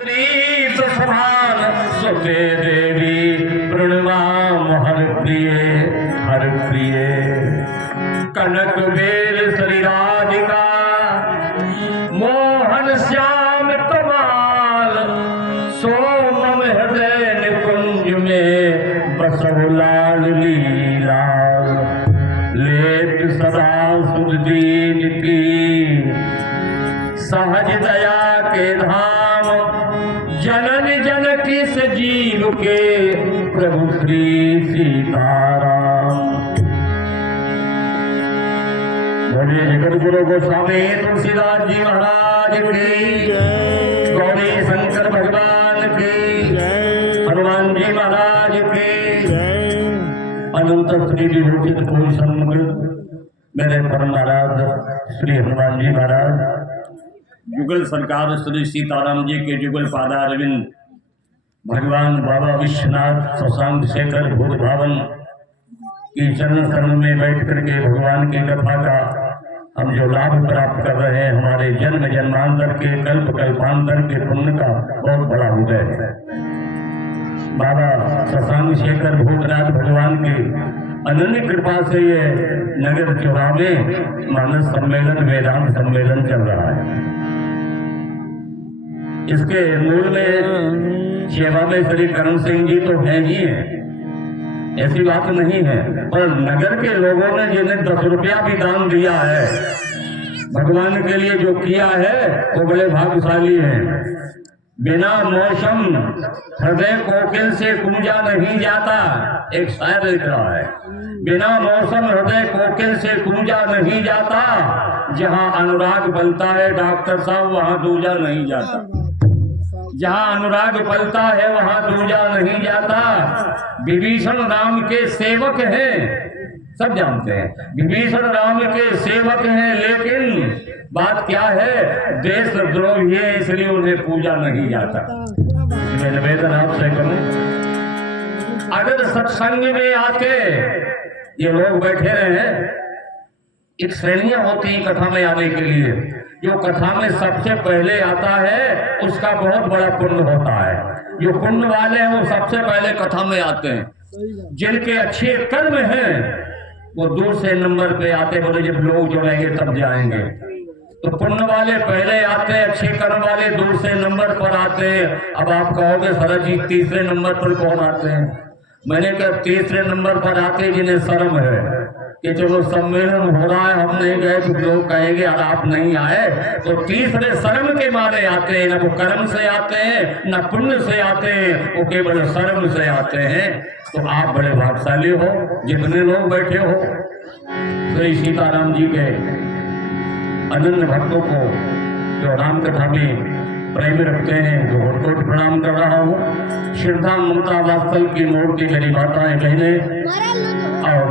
समान सुते देवी प्रणवाम हर प्रिय कनक बेल श्री राधिका मोहन श्याम कमाल सोमम हृदय निकुंज में बसव लाल लीला लेप सदा सुध दीन की सहज दया के धाम जनन जनकी से जीव के प्रभु श्री सीताराम। बोलिए जगत गुरु गोस्वामी तुलसीदास जी महाराज की, गौरी शंकर भगवान की, हनुमान जी महाराज की, अनंत श्री विभूषित कोई समृद्ध मेरे परम महाराज श्री हनुमान जी महाराज, युगल सरकार श्री सीताराम जी के युगल पादारविंद, भगवान बाबा विश्वनाथ शशांक शेखर भूत भावन की चरण शरण में बैठ करके भगवान की कथा का हम जो लाभ प्राप्त कर रहे हैं, हमारे जन्म जन्मांतर के कल्प कल्पांतर के पुण्य का बहुत बड़ा उदय है। बाबा शशांक शेखर भूतनाथ भगवान की अनन्य कृपा से ये नगर चौराहे में मानस सम्मेलन वेदांत सम्मेलन चल रहा है। इसके मूल में सेवा में श्री करण सिंह जी तो हैं ही हैं, ऐसी बात नहीं है, पर नगर के लोगों ने जिन्हें 10 रुपया भी दान दिया है, भगवान के लिए जो किया है वो बड़े भाग्यशाली हैं। बिना मौसम हृदय कोकिल से कुंजा नहीं जाता, एक शायर लिख रहा है। बिना मौसम हृदय कोकिल से कुंजा नहीं जाता, जहां अनुराग पलता है डॉक्टर साहब वहां दूजा नहीं जाता। जहां अनुराग पलता है वहां दूजा नहीं जाता। विभीषण राम के सेवक हैं, सब जानते हैं विभीषण राम के सेवक हैं, लेकिन बात क्या है, देशद्रोही है इसलिए उन्हें पूजा नहीं जाता। मैं निवेदन आपसे करूं, अगर सत्संग में आके ये लोग बैठे रहे, एक श्रेणियां होती हैं कथा में आने के लिए। जो कथा में सबसे पहले आता है उसका बहुत बड़ा पुण्य होता है। जो पुण्य वाले हैं वो सबसे पहले कथा में आते हैं। जिनके अच्छे कर्म हैं वो दूर से नंबर पे आते, बोले जब लोग जुड़ेंगे तब जाएंगे। तो पुण्य वाले पहले आते हैं, अच्छे कर्म वाले दूर से नंबर पर आते हैं। अब आप कहोगे सरज जी तीसरे नंबर पर कौन आते हैं? मैंने कहा तीसरे नंबर पर आते जिन्हें शर्म है कि चलो सम्मेलन हो रहा है, हम नहीं गए तो लोग कहेंगे और आप नहीं आए, तो तीसरे शर्म के मारे आते हैं। न वो कर्म से आते हैं न पुण्य से आते हैं, वो केवल शर्म से आते हैं। तो आप बड़े भाग्यशाली हो जितने लोग बैठे हो। श्री सीताराम जी के अनन्य भक्तों को जो राम कथा में प्रेम रखते हैं, जो कोट प्रणाम कर रहा हूँ। श्रद्धा ममता वात्सल की मूर्ति मेरी माताएं बहनें, और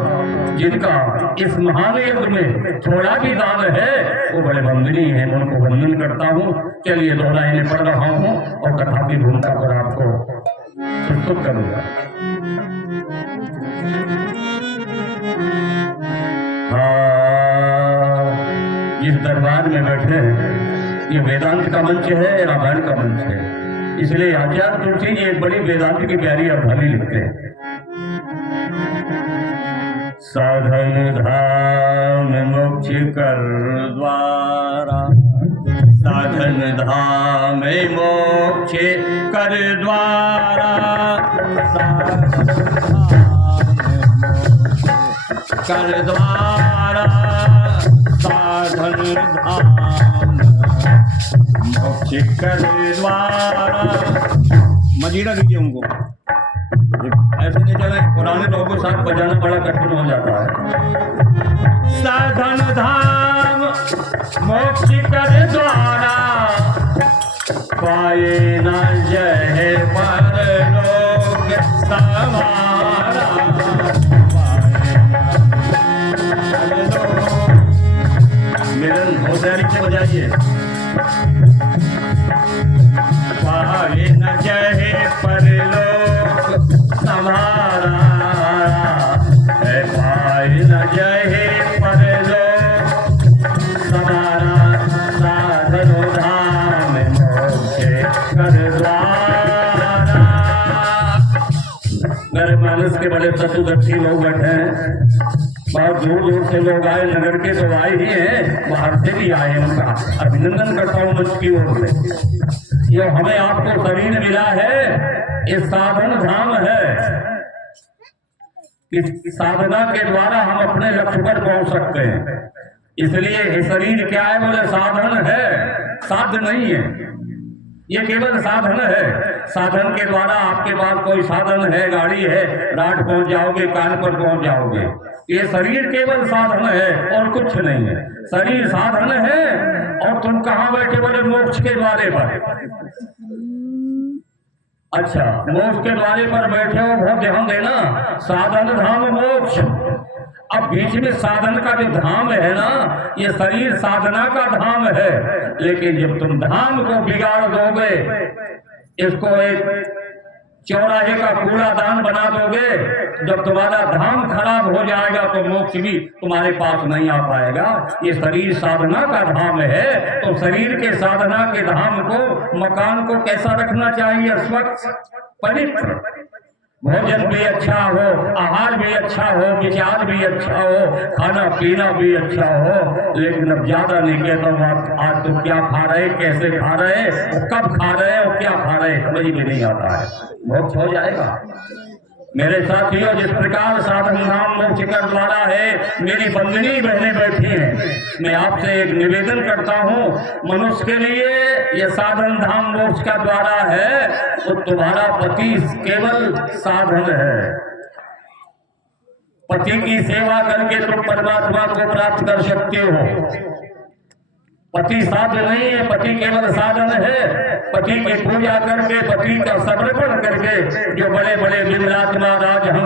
जिनका इस महान युग में थोड़ा भी दान है वो बड़े वंदनीय है, मैं उनको वंदन करता हूँ। चलिए दोहराइने पढ़ रहा हूँ और कथा की भूमिका पर आपको प्रस्तुत करूंगा। इस दरबार में बैठे हैं, ये वेदांत का मंच है, रामायण का मंच है, इसलिए आचार्य तुलसी जी एक बड़ी वेदांत की प्यारी अवधानी लिखते हैं। साधन धाम मोक्ष कर द्वारा, साधन धाम मोक्ष कर द्वारा, कर द्वारा, साधन धाम मोक्ष कर द्वारा। मजीरा दीजिए उनको, ऐसे नहीं चले, पुराने लोगों के साथ बजाना बड़ा कठिन हो जाता है। साधन धाम मोक्ष कर द्वारा, पाए न जय परलोक सवारा, मिलन हो से बजाइए। पाए न जय परलोक सवारा, पाए न जय परलोक सवारा, साधन धाम मोक्ष कर देश के बड़े चतुर्दशी लोग बैठे हैं, बहुत दूर दूर से लोग आए, नगर के तो आए ही हैं, बाहर से भी आए हैं। उनका अभिनंदन करता हूँ मंच की ओर से। ये हमें आपको शरीर मिला है, ये साधन धाम है। इस साधना के द्वारा हम अपने लक्ष्य पर पहुंच सकते हैं। इसलिए ये शरीर क्या है बोले साधन है, साध्य नहीं है। ये केवल साधन है। साधन के द्वारा आपके पास कोई साधन है, गाड़ी है, रात पहुंच जाओगे, कान पर पहुंच जाओगे। ये शरीर केवल साधन है और कुछ नहीं है। शरीर साधन है और तुम कहाँ बैठे बोले मोक्ष के द्वारे पर। अच्छा, मोक्ष के द्वारे पर बैठे हो, बहुत ध्यान देना। साधन धाम मोक्ष। अब बीच में साधन का जो धाम है ना, ये शरीर साधना का धाम है। लेकिन जब तुम धाम को बिगाड़ दोगे, इसको एक चौराहे का कूड़ादान बना दोगे, जब तुम्हारा धाम खराब हो जाएगा तो मोक्ष भी तुम्हारे पास नहीं आ पाएगा। ये शरीर साधना का धाम है, तो शरीर के साधना के धाम को, मकान को कैसा रखना चाहिए? स्वच्छ, पवित्र। भोजन भी अच्छा हो, आहार भी अच्छा हो, विचार भी अच्छा हो, खाना पीना भी अच्छा हो। लेकिन अब ज्यादा नहीं कहता हूँ, आज तो क्या खा रहे, कैसे खा रहे, कब खा रहे और क्या खा रहे, समझ में नहीं आता है। मोक्ष हो जाएगा मेरे साथियों। जिस प्रकार साधन धाम मोक्ष का द्वारा है, मेरी बंदनी बहनें बैठी हैं, मैं आपसे एक निवेदन करता हूँ, मनुष्य के लिए ये साधन धाम मोक्ष का द्वारा है, तो तुम्हारा पति केवल साधन है। पति की सेवा करके तुम परमात्मा को प्राप्त कर सकते हो। पति साधन नहीं है, पति केवल साधन है। पति की पूजा करके, पति का समर्पण करके जो बड़े बड़े विमलात्मा राज हम